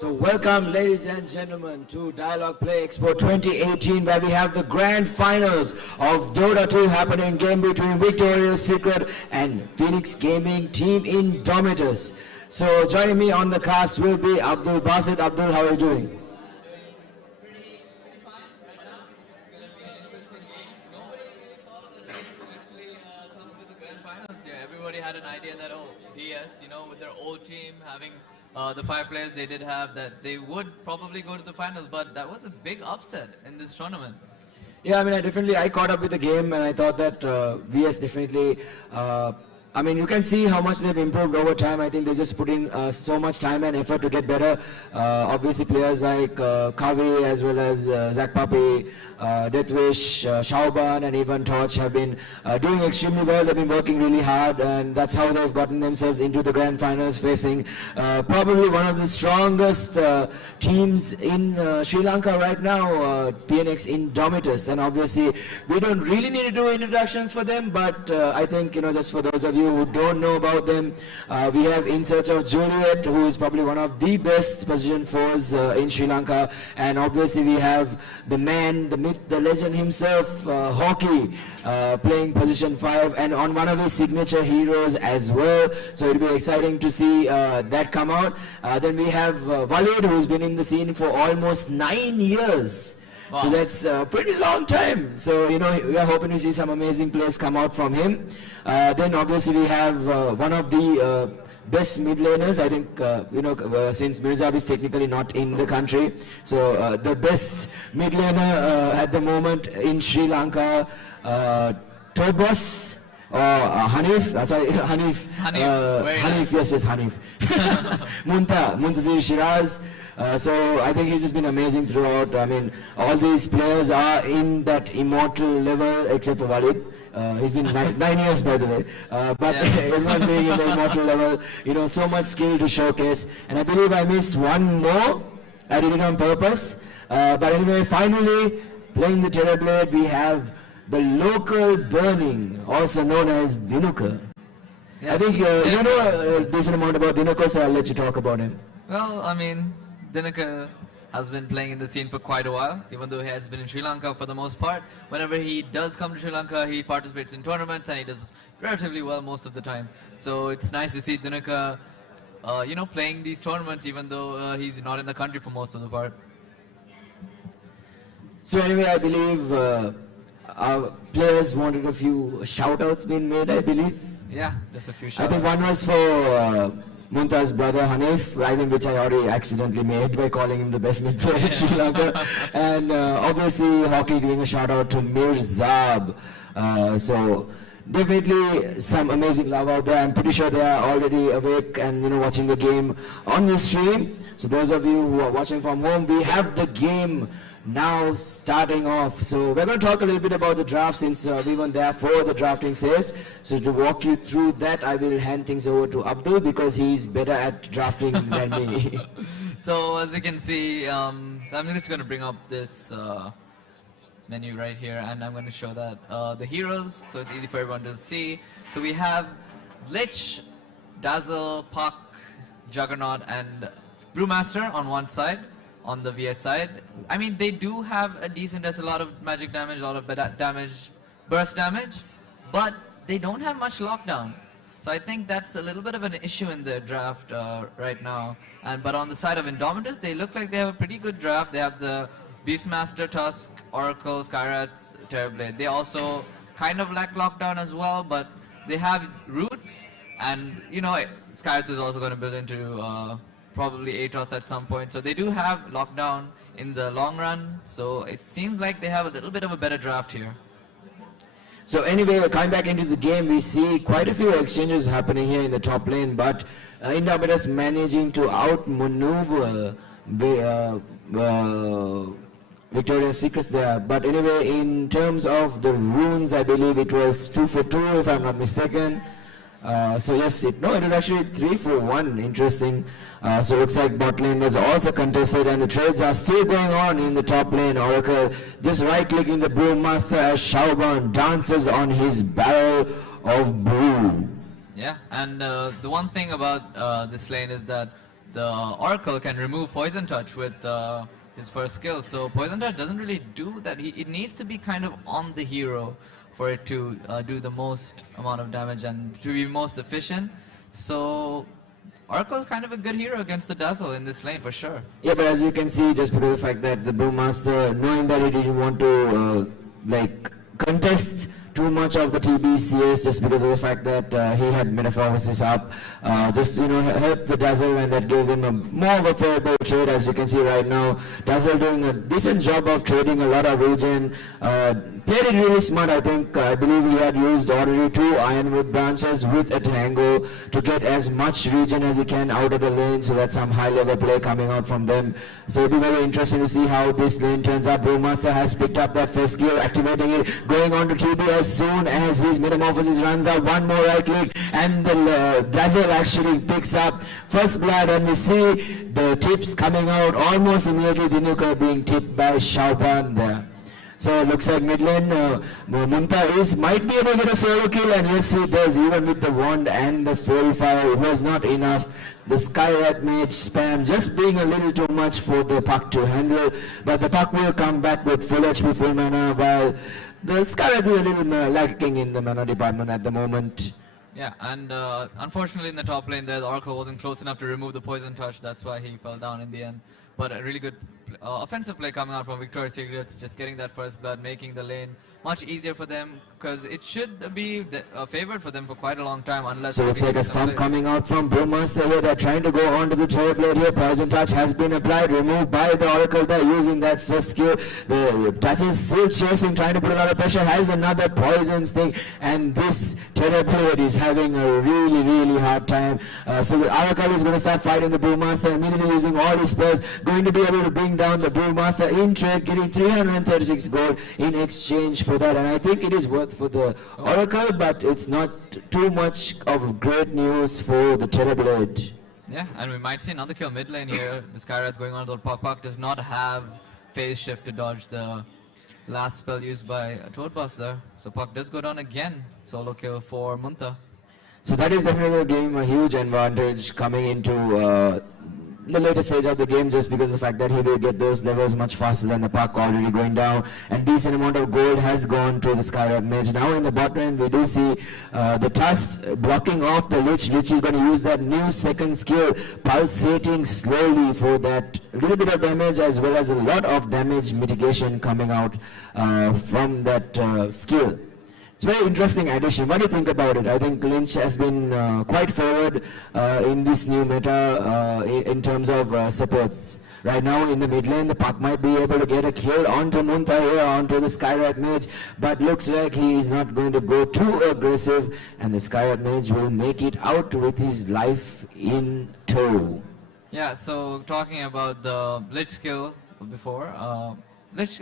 So welcome, ladies and gentlemen, to Dialog Play Expo 2018, where we have the grand finals of Dota 2 happening, game between Victoria's Secret and Phoenix Gaming Team Indomitus. So joining me on the cast will be Abdul Basit. Abdul, how are you doing? Everybody had an idea that, oh, DS, with their old team having the 5 players they did have, that they would probably go to the finals, but that was a big upset in this tournament. Yeah, I mean, I caught up with the game and I thought that VS definitely, you can see how much they've improved over time. I think they just put in so much time and effort to get better. Obviously, players like Kavi as well as Zach Papi, Deathwish, Shauban and even Torch have been doing extremely well. They've been working really hard, and that's how they've gotten themselves into the grand finals, facing probably one of the strongest teams in Sri Lanka right now, PNX Indomitus. And obviously, we don't really need to do introductions for them, but I think, just for those of you who don't know about them, we have In Search of Juliet, who is probably one of the best position 4s in Sri Lanka, and obviously we have the man, the myth, the legend himself, Hockey, playing position 5 and on one of his signature heroes as well. So it'll be exciting to see that come out. Then we have Walid, who's been in the scene for almost 9 years. Wow. So that's a pretty long time. So, we are hoping to see some amazing players come out from him. Then obviously we have one of the best mid laners, I think, since Mirzab is technically not in the country. So the best mid laner at the moment in Sri Lanka, Tobos, or Hanif, Hanif, yes, Hanif. Muntazir Shiraz. So I think he's just been amazing throughout. I mean, all these players are in that immortal level, except for Walid. He's been 9 years, by the way. But everyone being in the immortal level, so much skill to showcase. And I believe I missed one more. I did it on purpose. But anyway, finally, playing the Terrorblade, we have the local burning, also known as Dinuka. Yes. I think you know a decent amount about Dinuka, so I'll let you talk about him. Well, Dinuka has been playing in the scene for quite a while, even though he has been in Sri Lanka for the most part. Whenever he does come to Sri Lanka, he participates in tournaments and he does relatively well most of the time. So it's nice to see Dinuka, playing these tournaments even though he's not in the country for most of the part. So anyway, I believe our players wanted a few shout-outs being made, I believe. Yeah, just a few shout-outs. I think one was for Muntaz's brother Hanif, I think, which I already accidentally made by calling him the best mid player in Sri Lanka. And obviously Hockey giving a shout out to Mirzab. So definitely some amazing love out there. I'm pretty sure they are already awake and watching the game on the stream. So those of you who are watching from home, we have the game now starting off. So we're going to talk a little bit about the draft, since we weren't there for the drafting stage. So to walk you through that, I will hand things over to Abdul, because he's better at drafting than me. So as you can see, I'm just going to bring up this menu right here, and I'm going to show that the heroes, so it's easy for everyone to see. So we have Lich, Dazzle, Puck, Juggernaut, and Brewmaster on one side. On the VS side, they do have a decent, a lot of magic damage, a lot of damage, burst damage, but they don't have much lockdown. So I think that's a little bit of an issue in the draft right now. But on the side of Indomitus, they look like they have a pretty good draft. They have the Beastmaster, Tusk, Oracle, Skyrath, Terrorblade. They also kind of lack lockdown as well, but they have roots, and Skyrath is also going to build into probably Atos at some point. So they do have lockdown in the long run. So it seems like they have a little bit of a better draft here. So anyway, coming back into the game, we see quite a few exchanges happening here in the top lane, but Indomitus managing to outmaneuver Victoria's Secrets there. But anyway, in terms of the runes, I believe it was 2 for 2, if I'm not mistaken. So yes, it was actually 3 for 1. Interesting. So it looks like bot lane was also contested, and the trades are still going on in the top lane. Oracle just right-clicking the Brewmaster as Shauban dances on his barrel of brew. Yeah, and the one thing about this lane is that the Oracle can remove Poison Touch with his first skill. So Poison Touch doesn't really do that. It needs to be kind of on the hero for it to do the most amount of damage and to be most efficient. So Oracle is kind of a good hero against the Dazzle in this lane for sure. Yeah, but as you can see, just because of the fact that the Brewmaster, knowing that he didn't want to like contest too much of the TBCS just because of the fact that he had Metamorphosis up, just helped the Dazzle, and that gave them a more of a favorable trade. As you can see right now, Dazzle doing a decent job of trading a lot of regen, played it really smart. I believe he had used already 2 Ironwood branches with a Tango to get as much regen as he can out of the lane, so that's some high level play coming out from them. So it'll be very interesting to see how this lane turns out. Brewmaster has picked up that first skill, activating it, going on to TB as soon as his Metamorphosis runs out. One more right click and the Dazzle actually picks up first blood, and we see the tips coming out almost immediately. Dinuka being tipped by Xiaopan there. So it looks like mid lane, Munta might be able to get a solo kill, and yes he does, even with the wand and the 45. It was not enough. The Skywrath Mage spam just being a little too much for the Puck to handle, but the Puck will come back with full HP, full mana, while the Skywrath is a little lacking in the mana department at the moment. Yeah, and unfortunately in the top lane there, the Oracle wasn't close enough to remove the Poison Touch. That's why he fell down in the end. But a really good offensive play coming out from Victoria's Secrets, just getting that first blood, making the lane much easier for them, because it should be favored for them for quite a long time, unless... So looks like a stomp coming out from Brewmaster here. They're trying to go on to the Terrorblade here. Poison Touch has been applied, removed by the Oracle. They're using that first skill. Dazzle still chasing, trying to put a lot of pressure, has another Poison Sting, and this Terrorblade is having a really hard time. So the Oracle is going to start fighting the Brewmaster, immediately using all his spells, going to be able to bring down the Brewmaster in trade, getting 336 gold in exchange for that, and I think it is worth for the Oracle, but it's not too much of great news for the Terrorblade. Yeah, and we might see another kill mid lane here. The Skywrath going on to the Puck does not have phase shift to dodge the last spell used by Toadbuster, so Puck does go down again. Solo kill for Munta. So that is definitely giving him a huge advantage coming into the later stage of the game, just because of the fact that he will get those levels much faster than the Puck already going down, and decent amount of gold has gone to the Skywrath Mage. Now in the bot lane we do see the Tusk blocking off the Lich. Lich is going to use that new second skill, pulsating slowly for that little bit of damage, as well as a lot of damage mitigation coming out from that skill. It's a very interesting addition. What do you think about it? I think Lynch has been quite forward in this new meta in terms of supports. Right now in the mid lane, the Puck might be able to get a kill onto Munta here, onto the Skywrath Mage, but looks like he is not going to go too aggressive, and the Skywrath Mage will make it out with his life in tow. Yeah, so talking about the Lich skill before, Lich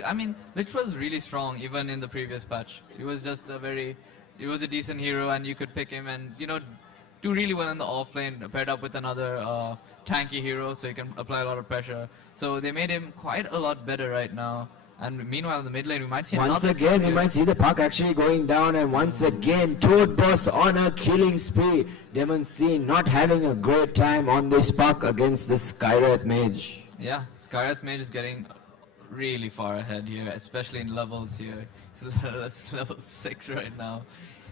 was really strong even in the previous patch. He was just he was a decent hero, and you could pick him and, do really well in the off lane, paired up with another tanky hero, so you can apply a lot of pressure. So they made him quite a lot better right now. And meanwhile in the mid lane we might see once again we might see the Puck actually going down, and once again Toadboss on a killing spree. Demon Scene not having a great time on this Puck against the Skywrath Mage. Yeah, Skywrath Mage is getting really far ahead here, especially in levels here. It's level 6 right now.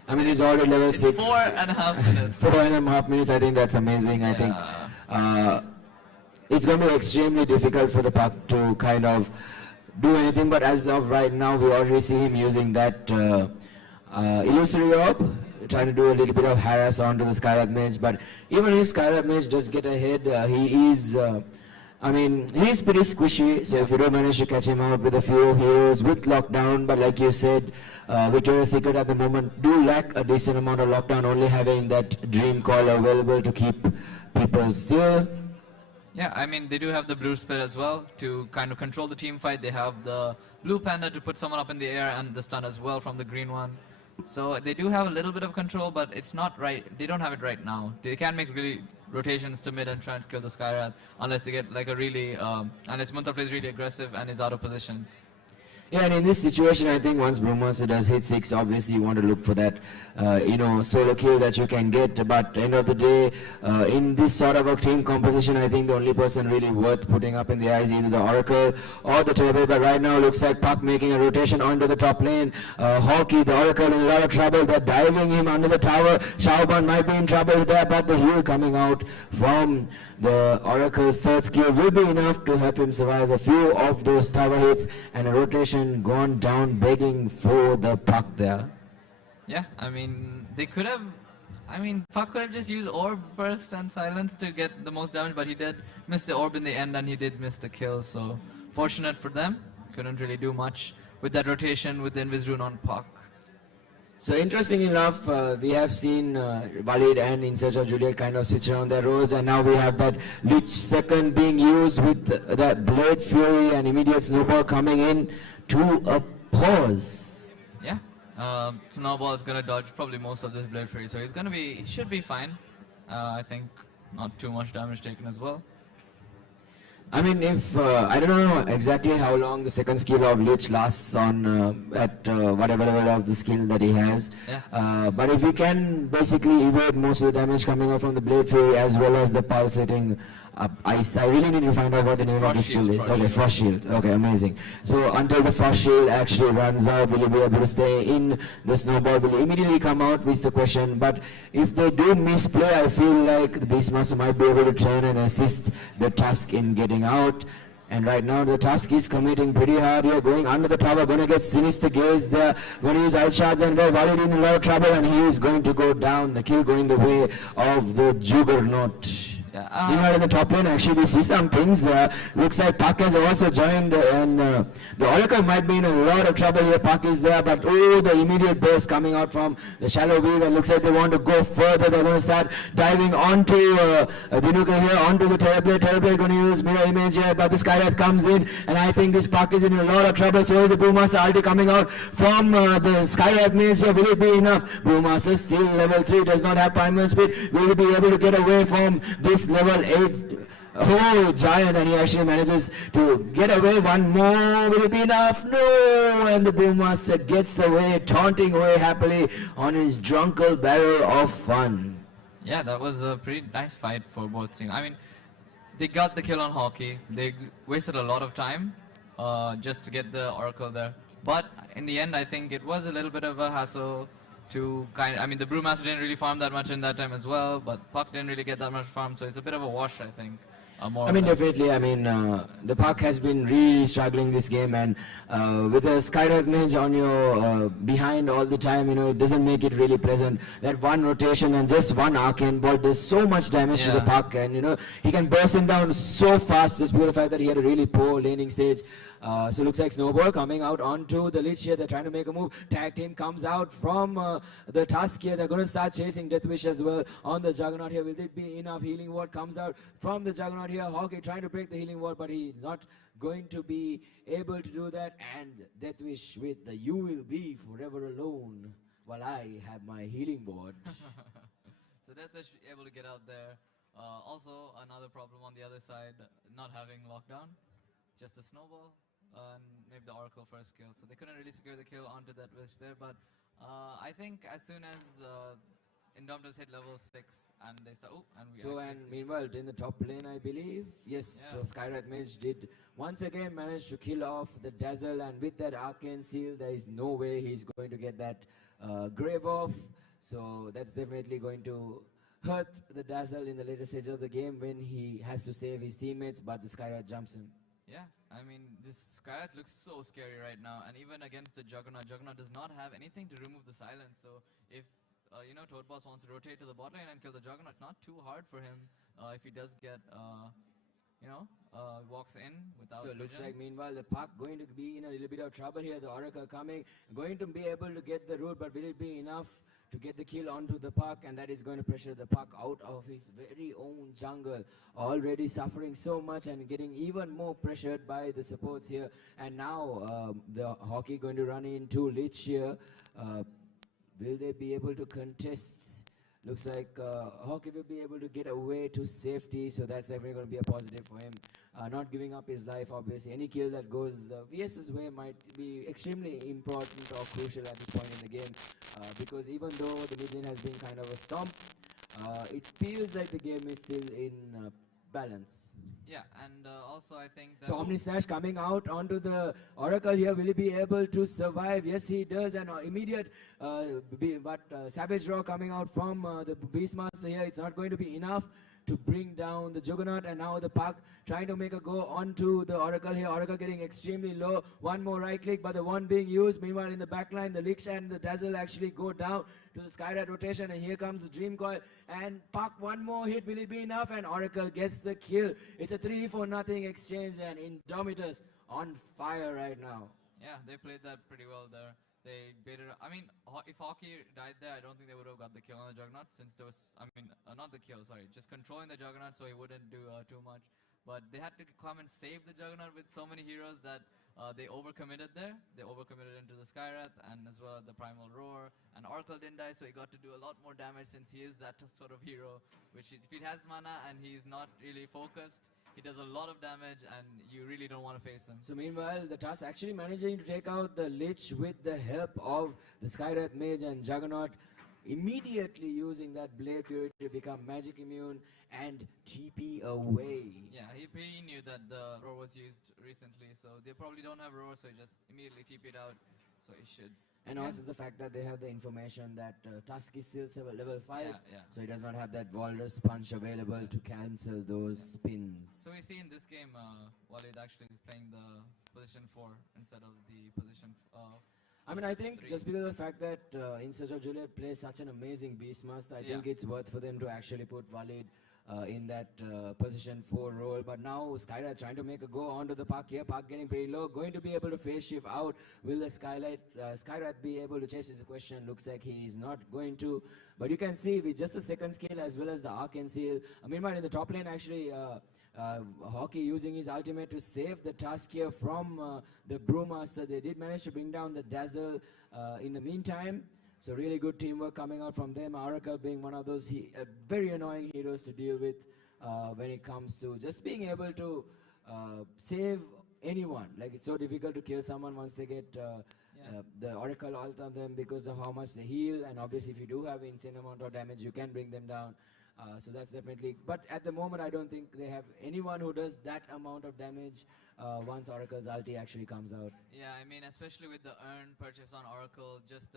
I mean, he's already level 6. 4.5 minutes. 4.5 minutes, I think that's amazing. I think it's going to be extremely difficult for the Puck to kind of do anything, but as of right now, we already see him using that Illusory Orb, trying to do a little bit of harass onto the Skywrath Mage, but even if Skywrath Mage does get ahead, he is... he's pretty squishy, so if you don't manage to catch him out with a few heroes with lockdown, but like you said, Victoria's Secret at the moment do lack a decent amount of lockdown, only having that Dream Call available to keep people still. Yeah, they do have the blue spell as well to kind of control the team fight. They have the blue panda to put someone up in the air, and the stun as well from the green one. So they do have a little bit of control, but it's not right. They don't have it right now. They can't make really rotations to mid and try and kill the Skywrath unless they get like a really, unless Munta plays really aggressive and is out of position. Yeah, and in this situation, I think once Brewmaster does hit 6, obviously you want to look for that, solo kill that you can get. But end of the day, in this sort of a team composition, I think the only person really worth putting up in the eye is either the Oracle or the Turbo. But right now, looks like Puck making a rotation onto the top lane. Hockey, the Oracle in a lot of trouble. They're diving him under the tower. Xiaoban might be in trouble there, but the heal coming out from the Oracle's third skill will be enough to help him survive a few of those tower hits, and a rotation gone down begging for the Puck there. Yeah, I mean, they could have... I mean, Puck could have just used Orb first and Silence to get the most damage, but he did miss the Orb in the end and he did miss the kill, so fortunate for them. Couldn't really do much with that rotation with the Invis Rune on Puck. So interesting enough, we have seen Walid and In Search of Juliet kind of switch around their roles, and now we have that Lich second being used with that Blade Fury and immediate Snowball coming in to a pause. Yeah, Snowball is gonna dodge probably most of this Blade Fury, so he should be fine. I think not too much damage taken as well. I mean, if I don't know exactly how long the second skill of Lich lasts on at whatever level of the skill that he has, yeah. But if he can basically evade most of the damage coming out from the Blade Fury as well as the pulsating ice, I really need to find out what the name of the skill is. Okay, Frost Shield. Okay, amazing. So until the Frost Shield actually runs out, will he be able to stay in the Snowball? Will he immediately come out? Is the question. But if they do misplay, I feel like the Beastmaster might be able to turn and assist the Tusk in getting out. And right now the Tusk is committing pretty hard here, going under the tower, going to get Sinister Gaze there, going to use Ice Shards, and they're Walid in a lot of trouble, and he is going to go down. The kill going the way of the Juggernaut. Yeah, Meanwhile, in the top lane, actually, we see some pings there. Looks like Puck has also joined, and the Oracle might be in a lot of trouble here. Puck is there, but oh, the immediate burst coming out from the shallow weave, and looks like they want to go further. They're going to start diving onto Dinuka here, onto the Terrorblade. Terrorblade going to use mirror image here, but the Skydive comes in, and I think this Puck is in a lot of trouble. So is the Brewmaster ulti coming out from the Skydive mage here. Will it be enough? Brewmaster still level 3, does not have primal speed. Will he be able to get away from this level 8 giant, and he actually manages to get away one more? Will it be enough? No, and the Brewmaster gets away, taunting away happily on his drunkle barrel of fun. Yeah, that was a pretty nice fight for both teams. I mean, they got the kill on Hockey. They wasted a lot of time just to get the Oracle there, but in the end I think it was a little bit of a hassle to I mean, the Brewmaster didn't really farm that much in that time as well, but Puck didn't really get that much farm, so it's a bit of a wash, I think. I mean, definitely. I mean, the Puck has been really struggling this game, and with a Skydive mage on your behind all the time, it doesn't make it really pleasant. That one rotation and just one arcane ball does so much damage to the Puck, and he can burst him down so fast just because of the fact that he had a really poor laning stage. So looks like Snowball coming out onto the Lich here. They're trying to make a move. Tag team comes out from the Tusk here. They're going to start chasing Deathwish as well on the Juggernaut here. Will it be enough? Healing ward comes out from the Juggernaut here. Hockey trying to break the healing ward, but he's not going to be able to do that. And Deathwish with the "You will be forever alone while I have my healing ward." So Deathwish able to get out there. Also, another problem on the other side, not having lockdown. Just a Snowball and maybe the Oracle first kill. So they couldn't really secure the kill onto that Wish there, but I think as soon as Indomitors hit level 6 and they start... and meanwhile in the top lane, I believe, yes, so Skydive Mage did once again manage to kill off the Dazzle, and with that Arcane Seal, there is no way he's going to get that Grave off. So that's definitely going to hurt the Dazzle in the later stage of the game when he has to save his teammates, but the Skydive jumps him. Yeah, I mean, this Skydive looks so scary right now, and even against the Juggernaut, Juggernaut does not have anything to remove the silence, so if, Toad Boss wants to rotate to the bot lane and kill the Juggernaut, it's not too hard for him if he does get, walks in without So it looks vision. like meanwhile the Puck going to be in a little bit of trouble here. The Oracle coming, going to be able to get the root, but will it be enough to get the kill onto the Puck? And that is going to pressure the Puck out of his very own jungle, already suffering so much and getting even more pressured by the supports here. And now the Hockey going to run into Lich here. Will they be able to contest Looks like Hockey will be able to get away to safety, so that's definitely going to be a positive for him. Not giving up his life, obviously. Any kill that goes VS's way might be extremely important or crucial at this point in the game, because even though the mid lane has been kind of a stomp, it feels like the game is still in balance. Yeah, and also I think that So Omni Slash coming out onto the Oracle here. Will he be able to survive? Yes, he does. And immediate Savage Raw coming out from the Beastmaster here. It's not going to be enough to bring down the Juggernaut, and now the Puck trying to make a go onto the Oracle here. Oracle getting extremely low. One more right click, but the one being used. Meanwhile, in the backline, the Lich and the Dazzle actually go down to the Skyrat rotation, and here comes the Dream Coil. And Puck, one more hit. Will it be enough? And Oracle gets the kill. It's a 3-for-0 exchange, and Indomitus on fire right now. Yeah, they played that pretty well there. They baited. I mean, if Hockey died there, I don't think they would have got the kill on the Juggernaut, since there was. I mean, not the kill. Sorry, just controlling the Juggernaut, so he wouldn't do too much. But they had to come and save the Juggernaut with so many heroes that they overcommitted there. They overcommitted into the Skywrath and as well the Primal Roar. And Oracle didn't die, so he got to do a lot more damage, since he is that sort of hero. Which if he has mana and he's not really focused, he does a lot of damage, and you really don't want to face him. So meanwhile, the Tusk actually managing to take out the Lich with the help of the Skywrath Mage and Juggernaut, immediately using that Blade Fury to become magic immune and TP away. Yeah, he knew that the roar was used recently, so they probably don't have roar, so he just immediately TP'd out. So he should. And also the fact that they have the information that Tusk is still level 5, Yeah. so he does not have that Walrus Punch available to cancel those spins. So we see in this game, Walid actually is playing the position 4 instead of the position. I mean, I think 3. just because of the fact that In Search of Juliet plays such an amazing Beastmaster, I think it's worth for them to actually put Walid in that position 4 role. But now Skyrat trying to make a go onto the Puck here. Puck getting pretty low, going to be able to phase shift out. Will the Skyrat be able to chase? Is the question. Looks like he is not going to. But you can see with just the second skill as well as the Arcane Seal. Meanwhile, in the top lane, actually, Hockey using his ultimate to save the Tusk here from the Brewmaster. They did manage to bring down the Dazzle in the meantime. So really good teamwork coming out from them. Oracle being one of those very annoying heroes to deal with when it comes to just being able to save anyone. Like, it's so difficult to kill someone once they get the Oracle ult on them because of how much they heal. And obviously if you do have insane amount of damage, you can bring them down. So that's definitely, but at the moment I don't think they have anyone who does that amount of damage once Oracle's ulti actually comes out. Yeah, I mean, especially with the urn purchase on Oracle, just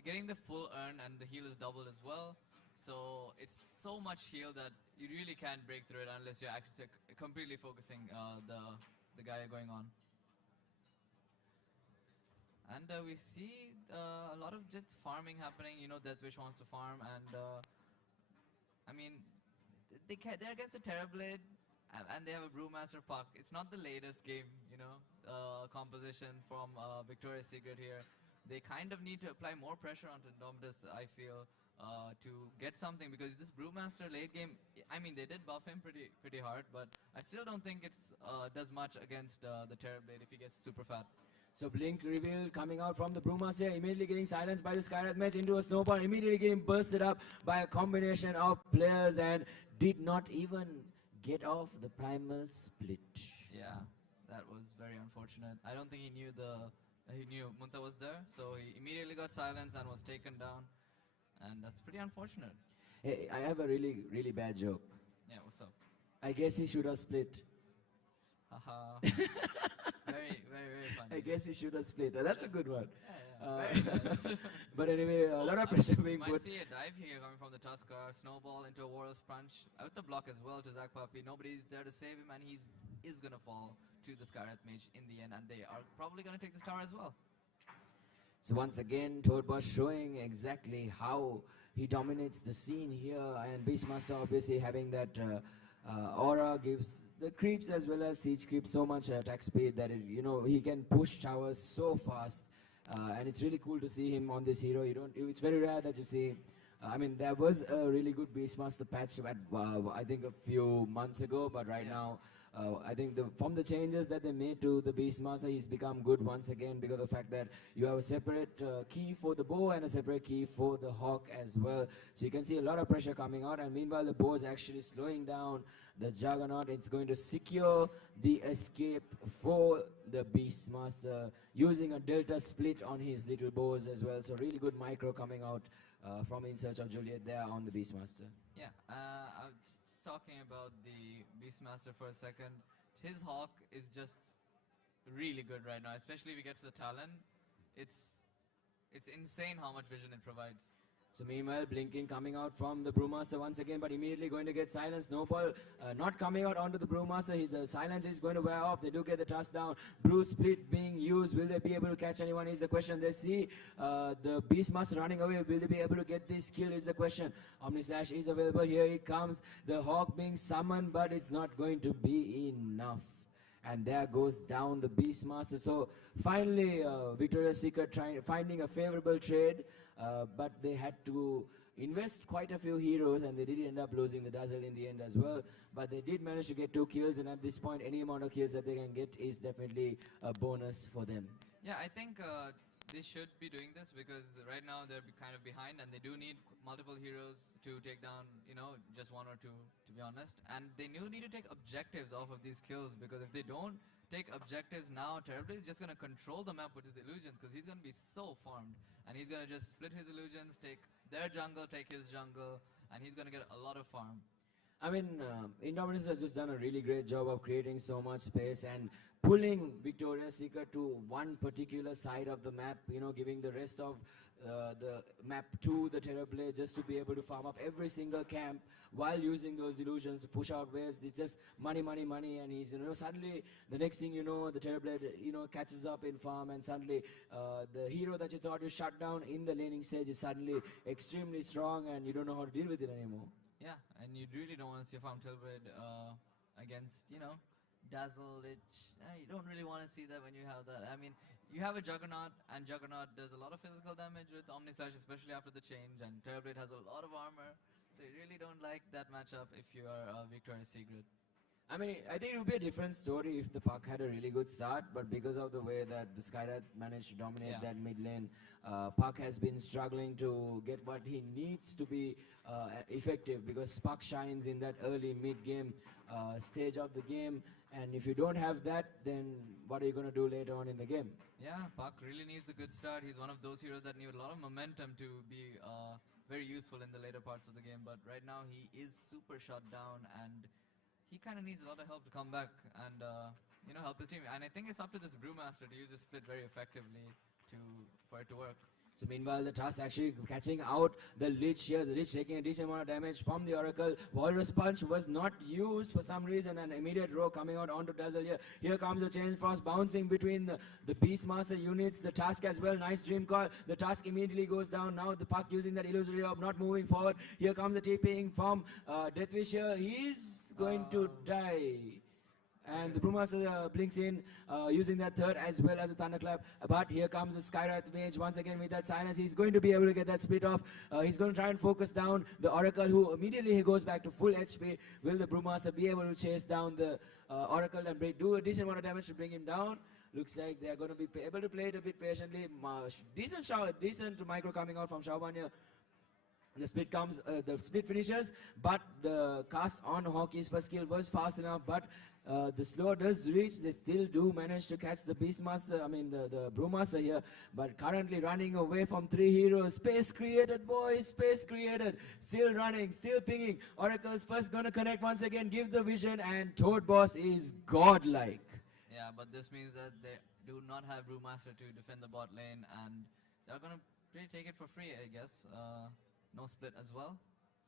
getting the full urn and the heal is doubled as well. So it's so much heal that you really can't break through it unless you're actually completely focusing the guy going on. And we see a lot of just farming happening. You know, Deathwish wants to farm, and I mean, they're against the Terrorblade, and they have a Brewmaster Puck. It's not the latest game, you know, composition from Victoria's Secret here. They kind of need to apply more pressure onto Indomitus, I feel, to get something, because this Brewmaster late game, I mean, they did buff him pretty hard, but I still don't think it does much against the Terrorblade if he gets super fat. So Blink reveal coming out from the Brewmaster, immediately getting silenced by the Skywrath match into a snowball, immediately getting bursted up by a combination of players and did not even get off the primal split. Yeah, that was very unfortunate. I don't think he knew Munta was there, so he immediately got silenced and was taken down, and that's pretty unfortunate. Hey, I have a really bad joke. Yeah, what's up? I guess he should have split. Haha. Very funny. I guess he should have split. That's a good one. Yeah, very nice. But anyway, a lot of pressure being might put. see a dive here coming from the Tuskar, snowball into a Warrior's Punch, out the block as well to Zach Puppy. Nobody's there to save him, and he's gonna fall to the Skyrath Mage in the end, and they are probably gonna take this tower as well. So once again, Toadboss showing exactly how he dominates the scene here, and Beastmaster obviously having that aura gives the creeps as well as siege creeps so much attack speed that he can push towers so fast, and it's really cool to see him on this hero. It's very rare that you see. I mean, there was a really good Beastmaster patch at I think a few months ago, but right now I think from the changes that they made to the Beastmaster, he's become good once again because of the fact that you have a separate key for the bow and a separate key for the hawk as well. So you can see a lot of pressure coming out, and meanwhile the bow is actually slowing down the Juggernaut. It's going to secure the escape for the Beastmaster using a delta split on his little bows as well. So really good micro coming out from In Search of Juliet there on the Beastmaster. Yeah, I was just talking about the Beastmaster for a second. His hawk is just really good right now, especially if he gets the talent. It's insane how much vision it provides. So meanwhile, Blinking coming out from the Brewmaster once again, but immediately going to get silenced. Snowball not coming out onto the Brewmaster. The silence is going to wear off. They do get the touchdown. Brew split being used. Will they be able to catch anyone is the question. They see the Beastmaster running away. Will they be able to get this kill is the question. Omni Slash is available. Here it comes. The Hawk being summoned, but it's not going to be enough. And there goes down the Beastmaster. So finally, Victoria's Secret finding a favorable trade, but they had to invest quite a few heroes, and they did end up losing the Dazzle in the end as well. But they did manage to get 2 kills, and at this point, any amount of kills that they can get is definitely a bonus for them. Yeah, I think they should be doing this because right now they're kind of behind, and they do need multiple heroes to take down, just 1 or 2, to be honest. And they do need to take objectives off of these kills, because if they don't take objectives now, Terribly is just going to control the map with his illusions, because he's going to be so farmed. And he's going to just split his illusions, take their jungle, take his jungle, and he's going to get a lot of farm. I mean, Indominus has just done a really great job of creating so much space and pulling Victoria's Secret to one particular side of the map, giving the rest of the map to the Terrorblade just to be able to farm up every single camp while using those illusions to push out waves. It's just money, money, money, and he's, suddenly the next thing you know, the Terrorblade, catches up in farm, and suddenly the hero that you thought you shut down in the laning stage is suddenly extremely strong, and you don't know how to deal with it anymore. Yeah, and you really don't want to see a farm Tilbred against, Dazzle, Lich. You don't really want to see that when you have that. I mean, you have a Juggernaut, and Juggernaut does a lot of physical damage with Omni Slash, especially after the change, and Terrorblade has a lot of armor, so you really don't like that matchup if you are Victoria's Secret. I mean, I think it would be a different story if the Puck had a really good start, but because of the way that the Skyrat managed to dominate that mid lane, Puck has been struggling to get what he needs to be effective, because Puck shines in that early mid-game stage of the game, and if you don't have that, then what are you going to do later on in the game? Yeah, Puck really needs a good start. He's one of those heroes that need a lot of momentum to be very useful in the later parts of the game, but right now he is super shut down, and he kind of needs a lot of help to come back and help the team. And I think it's up to this Brewmaster to use this split very effectively for it to work. So meanwhile, the Tusk actually catching out the Lich here. The Lich taking a decent amount of damage from the Oracle. Walrus Punch was not used for some reason, and immediate row coming out onto Dazzle here. Here comes the Chain Frost bouncing between the Beastmaster units. The Tusk as well. Nice dream call. The Tusk immediately goes down. Now the Puck using that illusory orb, not moving forward. Here comes the TPing from Deathwish here. He's going to die. And the Brewmaster blinks in, using that third as well as the Thunderclap. But here comes the Skywrath Mage once again with that silence. He's going to be able to get that split off. He's going to try and focus down the Oracle, who immediately he goes back to full HP. Will the Brewmaster be able to chase down the Oracle and do a decent amount of damage to bring him down? Looks like they're going to be able to play it a bit patiently. Decent micro coming out from Shaobanya. The split finishes, but the cast on Hockey's first kill was fast enough, but the slow does reach. They still do manage to catch the Beastmaster, the Brewmaster here, but currently running away from 3 heroes. Space created, boys, space created. Still running, still pinging. Oracle's first gonna connect once again, give the vision, and Toad Boss is godlike. Yeah, but this means that they do not have Brewmaster to defend the bot lane, and they're gonna really take it for free, I guess. No split as well,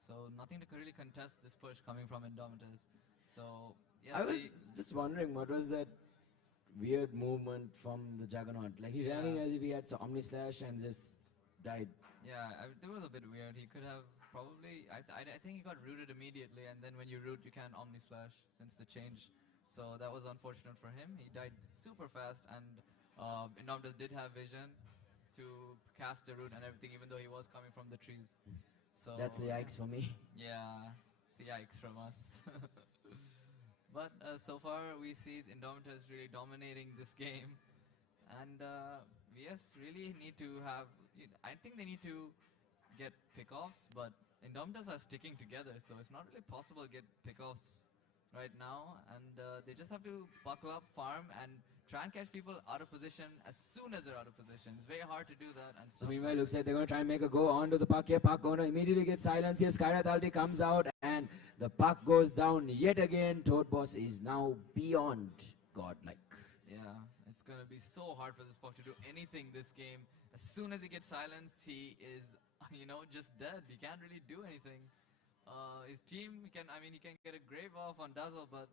so nothing to really contest this push coming from Indomitus. So yes, I was just wondering, what was that weird movement from the Juggernaut? Like he ran in as if he had Omni Slash and just died. Yeah, that was a bit weird. He could have probably, I think he got rooted immediately, and then when you root, you can't Omni Slash since the change. So that was unfortunate for him. He died super fast, and Indomitus did have vision to cast a root and everything, even though he was coming from the trees. So that's the yikes for me. Yeah, it's the yikes from us. But so far, we see Indomitors really dominating this game. And VS really need to have. I think they need to get pickoffs, but Indomitors are sticking together, so it's not really possible to get pickoffs right now. And they just have to buckle up, farm, and try and catch people out of position as soon as they're out of position. It's very hard to do that. And So meanwhile, looks like they're going to try and make a go onto the puck here. Puck going to immediately get silenced here. Skyrath ulti comes out and the puck goes down yet again. Toad Boss is now beyond godlike. yeah, it's going to be so hard for this puck to do anything this game. As soon as he gets silenced, he is, just dead. He can't really do anything. His team, he can get a grave off on Dazzle, but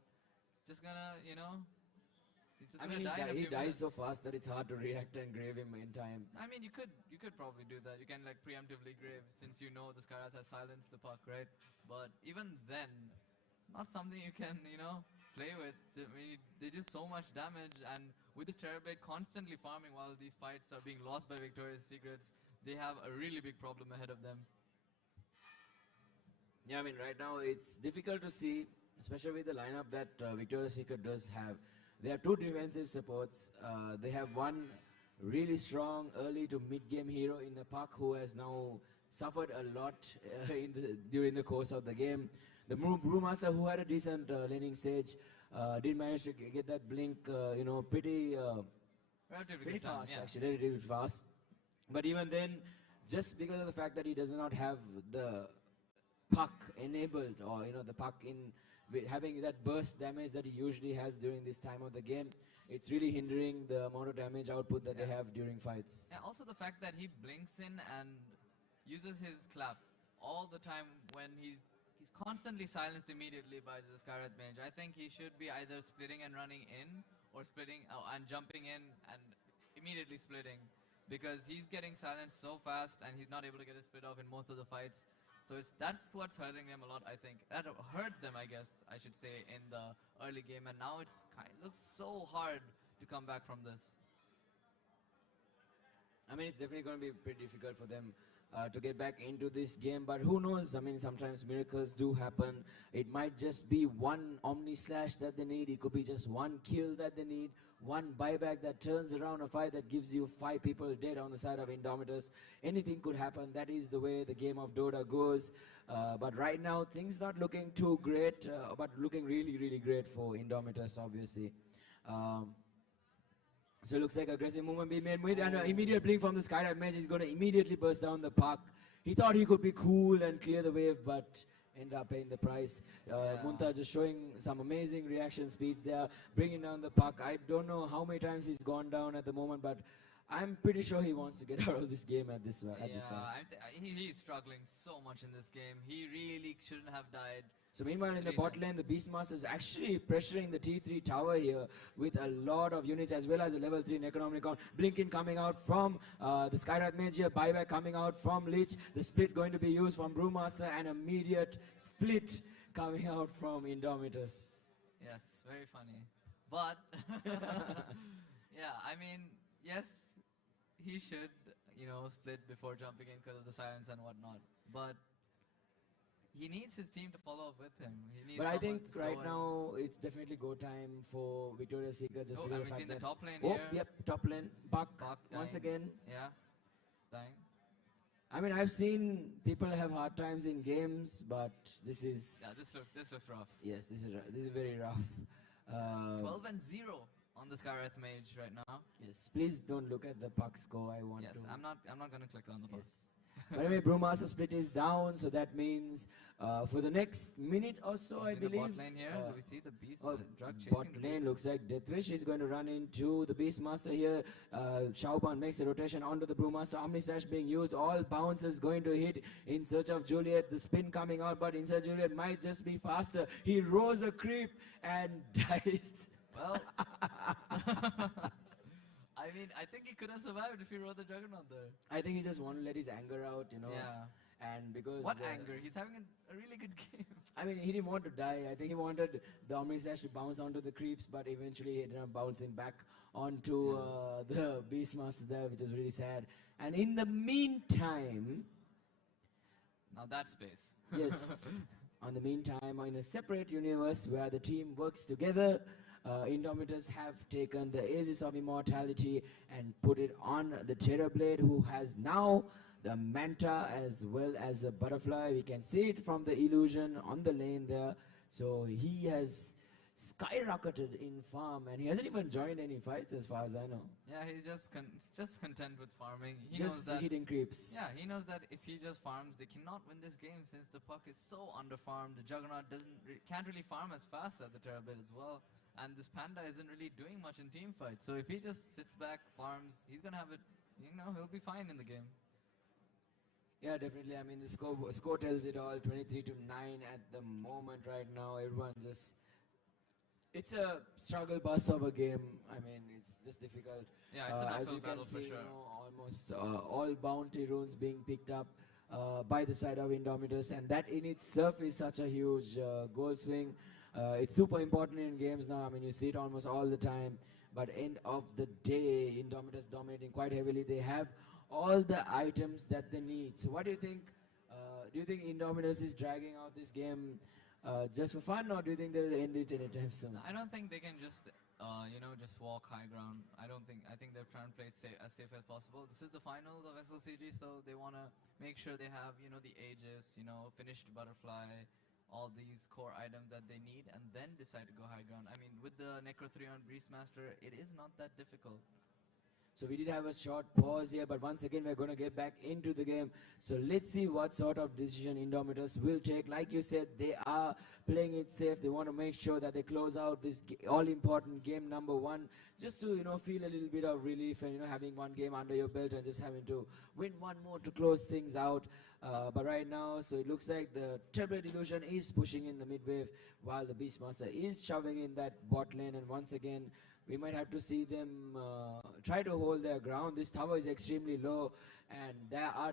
it's just gonna, he's just gonna die in a he few dies minutes. so fast that it's hard to react and grave him in time. I mean, you could probably do that. You can like preemptively grave since you know the Skyrath has silenced the puck, right? But even then, it's not something you can, play with. I mean, they do so much damage, and with the Terrorblade constantly farming while these fights are being lost by Victoria's Secrets, they have a really big problem ahead of them. Yeah, I mean, right now it's difficult to see, especially with the lineup that Victoria's Secret does have. They have two defensive supports. They have one really strong early to mid-game hero in the puck who has now suffered a lot during the course of the game. The Brewmaster, who had a decent laning stage, did manage to get that blink, pretty Relatively good time, fast, yeah. actually, relatively fast. But even then, just because of the fact that he does not have the puck enabled, or the puck in having that burst damage that he usually has during this time of the game, it's really hindering the amount of damage output that they have during fights. Yeah, also the fact that he blinks in and uses his clap all the time when he's constantly silenced immediately by the Skyrath mage. I think he should be either splitting and running in, or splitting and jumping in and immediately splitting, because he's getting silenced so fast and he's not able to get a split off in most of the fights. So that's what's hurting them a lot, I think. That hurt them, I guess, I should say, in the early game. And now it looks so hard to come back from this. I mean, it's definitely going to be pretty difficult for them to get back into this game, but who knows? I mean, sometimes miracles do happen. It might just be one Omni Slash that they need. It could be just one kill that they need, one buyback that turns around a fight that gives you 5 people dead on the side of Indomitors. Anything could happen. That is the way the game of Dota goes. But right now, things not looking too great, but looking really, really great for Indomitors, obviously. So it looks like aggressive movement being made with, and an immediate blink from the Skydive Mage is going to immediately burst down the puck. He thought he could be cool and clear the wave, but ended up paying the price. Munta just showing some amazing reaction speeds there, bringing down the puck. I don't know how many times he's gone down at the moment, but I'm pretty sure he wants to get out of this game at this time. He's struggling so much in this game. He really shouldn't have died. So meanwhile in the bot lane, the Beastmaster is actually pressuring the T3 tower here with a lot of units, as well as the level 3 Necronomicon. Blinking coming out from the Skyrath Mage here, buyback coming out from Lich. The split going to be used from Brewmaster, and immediate split coming out from Indomitors. Yes, very funny. But, yeah, I mean, yes, he should, split before jumping in because of the silence and whatnot. But he needs his team to follow up with him. But I think right now it's definitely go time for Victoria's Secret. Just because of the fact seen the that top lane here. Yep, top lane. Buck once dying. again. Yeah, dying. I mean, I've seen people have hard times in games, but this is... Yeah, this looks rough. Yes, this is very rough. 12-0 on the Skyrath Mage right now. Yes, please don't look at the puck score. Yes, I'm not gonna click on the puck. Yes. But anyway, Brewmaster split is down, so that means for the next minute or so, I believe. The bot lane here. Do we see the beast drug chasing? Bot lane looks like Deathwish is going to run into the Beastmaster here. Xiaoban makes a rotation onto the Brewmaster. Omnislash being used. All bounces going to hit in search of Juliet. The spin coming out, but inside Juliet might just be faster. He rolls a creep and dies. Well, I mean, I think he could have survived if he rode the Juggernaut there. I think he just wanted to let his anger out, Yeah. And because... What anger? He's having a really good game. I mean, he didn't want to die. I think he wanted the Omnislash to bounce onto the creeps, but eventually he ended up bouncing back onto the Beastmaster there, which is really sad. And in the meantime... Now that's space. Yes. On the meantime, in a separate universe where the team works together, Indomitors have taken the Aegis of Immortality and put it on the Terrorblade, who has now the Manta as well as the Butterfly. We can see it from the illusion on the lane there. So he has skyrocketed in farm, and he hasn't even joined any fights as far as I know. Yeah, he's just content with farming. He Just knows that. hitting creeps. Yeah, he knows that if he just farms, they cannot win this game since the puck is so underfarmed. The Juggernaut can't really farm as fast as the Terrorblade as well, and this Panda isn't really doing much in team fights. So if he just sits back, farms, he's gonna have it. He'll be fine in the game. Yeah, definitely. I mean, the score tells it all. 23-9 at the moment right now. Everyone just... It's a struggle bus of a game. I mean, it's just difficult. Yeah, it's an as uphill you can battle see, for sure. almost all bounty runes being picked up by the side of Indomitors, and that in itself is such a huge goal swing. It's super important in games now. I mean, you see it almost all the time. But end of the day, Indomitors dominating quite heavily. They have all the items that they need. So what do you think? Do you think Indomitors is dragging out this game just for fun, or do you think they'll end it anytime soon? I don't think they can just, just walk high ground. I think they're trying to play it as safe as possible. This is the finals of SLCG, so they want to make sure they have, the Aegis, finished Butterfly, all these core items that they need, and then decide to go high ground. I mean, with the Necro 3 on Beastmaster, it is not that difficult. So we did have a short pause here, but once again we're going to get back into the game. So let's see what sort of decision Indomitors will take. Like you said, they are playing it safe. They want to make sure that they close out this all-important game number 1, just to feel a little bit of relief and having one game under your belt and just having to win one more to close things out. But right now, so it looks like the Terrorblade Illusion is pushing in the mid-wave while the Beastmaster is shoving in that bot lane, and once again we might have to see them try to hold their ground. This tower is extremely low, and there are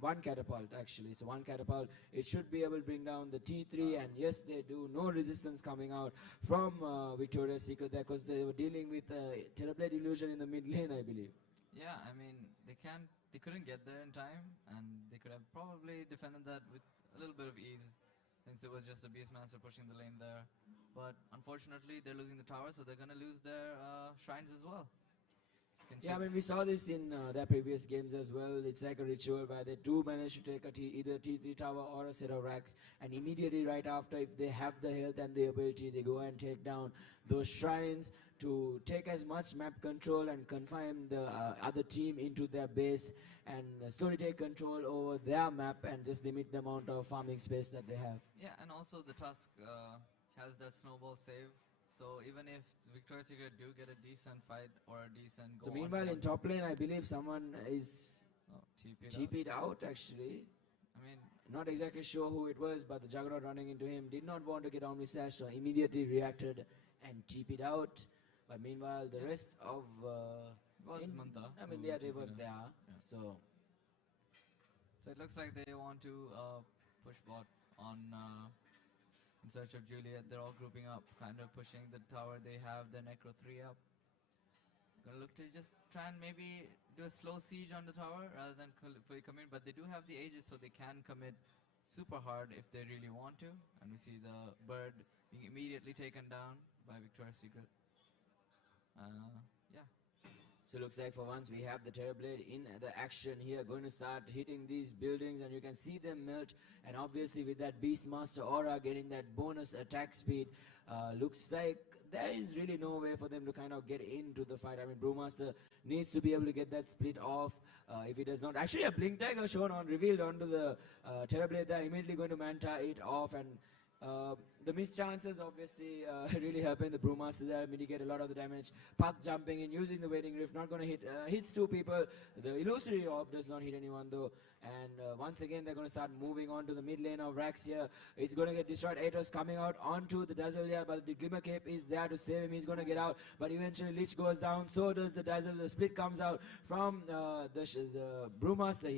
one catapult actually. So one catapult, it should be able to bring down the T3, and yes, they do. No resistance coming out from Victoria's Secret there, because they were dealing with Terrorblade Illusion in the mid lane, I believe. Yeah, I mean, they couldn't get there in time, and they could have probably defended that with a little bit of ease, since it was just a Beastmaster pushing the lane there. But unfortunately, they're losing the tower, so they're going to lose their shrines as well. Yeah, I mean, we saw this in their previous games as well. It's like a ritual where they do manage to take either a T3 tower or a set of racks, and immediately right after, if they have the health and the ability, they go and take down those shrines to take as much map control and confine the other team into their base, and slowly take control over their map and just limit the amount of farming space that they have. Yeah, and also the Tusk has that snowball save. So even if Victoria's Secret do get a decent fight or a decent goal... So meanwhile in top lane, I believe someone is TP'd out actually. I mean... Not exactly sure who it was, but the Juggernaut running into him did not want to get Omni Slash, so immediately reacted and TP'd out. But meanwhile, the rest of... Manta. I mean, they were there. Yeah. So it looks like they want to push bot on... in search of Juliet. They're all grouping up, kind of pushing the tower. They have the Necro 3 up. Gonna look to just try and maybe do a slow siege on the tower rather than fully commit, but they do have the Aegis, so they can commit super hard if they really want to. And we see the bird being immediately taken down by Victoria's Secret. Yeah. So it looks like for once we have the Terrorblade in the action here, going to start hitting these buildings, and you can see them melt. And obviously with that Beastmaster aura getting that bonus attack speed, looks like there is really no way for them to kind of get into the fight. I mean, Brewmaster needs to be able to get that split off. If he does not, actually a blink dagger shown revealed onto the Terrorblade there, immediately going to manta it off, and the missed chances obviously really helping the Brewmaster there, mitigate a lot of the damage. Puck jumping in, using the Waiting Rift, not going to hit, hits 2 people. The Illusory Orb does not hit anyone though. And once again they're going to start moving on to the mid lane of Rax here. It's going to get destroyed. Atos coming out onto the Dazzle here, but the Glimmer Cape is there to save him. He's going to get out, but eventually Lich goes down, so does the Dazzle. The split comes out from the Brewmaster here.